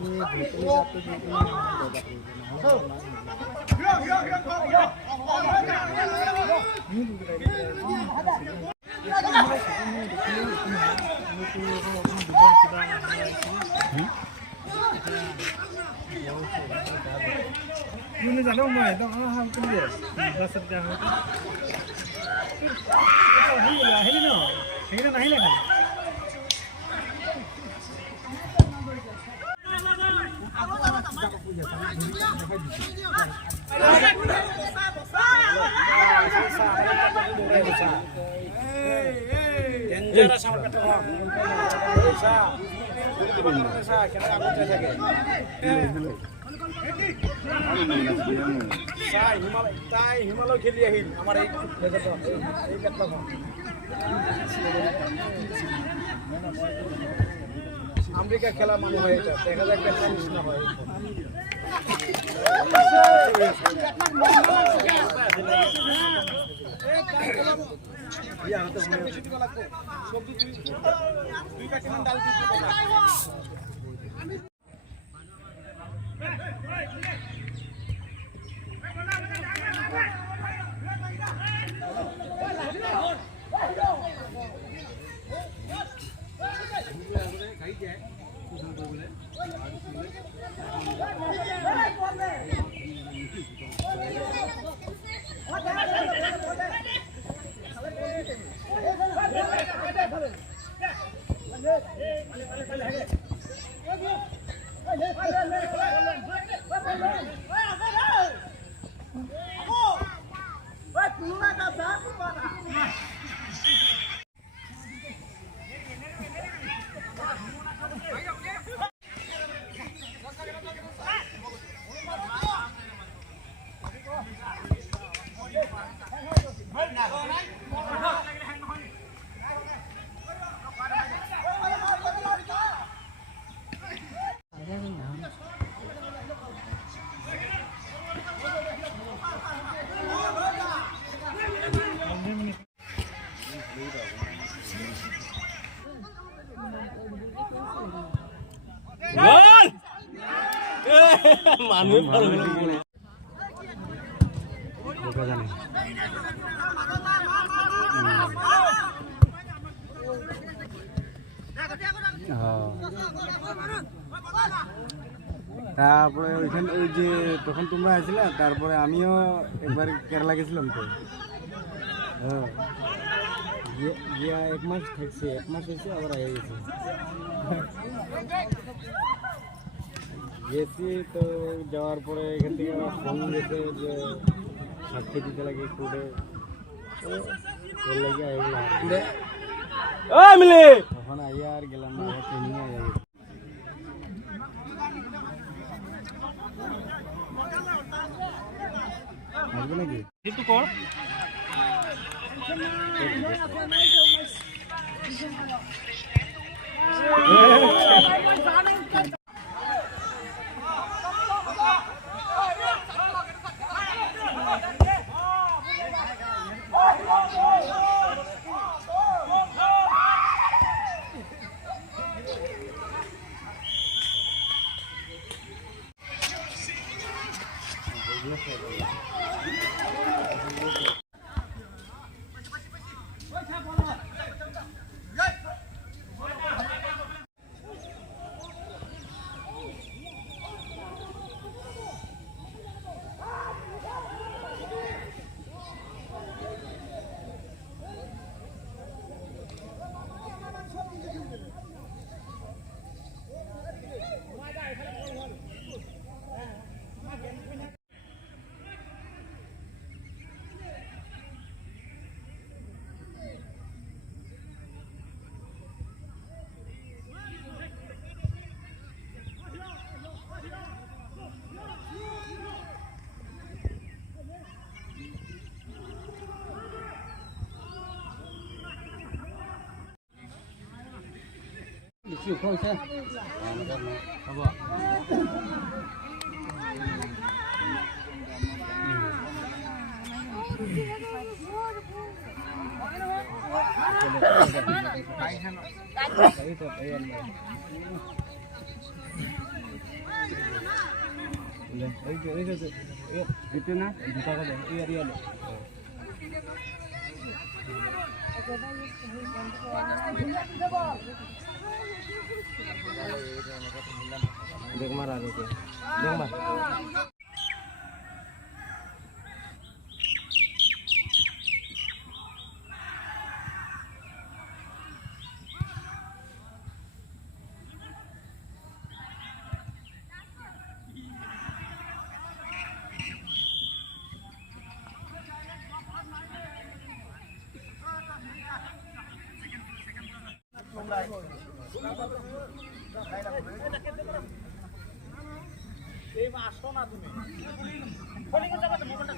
Ini jalan mai, dah ham kembali. Dah sedang. Heli no, nahi lagi. Danger sama kata orang. Himalaya খেলি আহিল আমাৰ এই America খেলা মানুষ হয় এটা দেখা যায় একটা নিচিনা হয় দুই কাঠিমান ডাল দিতে মানুষ তারপরে ওইখানে ওই যে তখন তোমরা আসলে তারপরে আমিও একবার কেরালা গেছিলাম তো গিয়া 1 মাস থাকছে 1 মাস হয়েছে আবার আগে গেছে গেছি তো যাওয়ার পরে এখান থেকে আমার ফোন গেছে যে সাক্ষী দিতে লাগে কোর্টে এর লাগে তখন আইয়া আর গেলাম না ট্রেনিং এ আইয়া আসবে নাকি একটু কর chịu thôi chứ. Hả? itu na juta ka deh iya iya देख मारा देख मार আসো না তুমি ফোনিং যাবা তো মোবাইলটা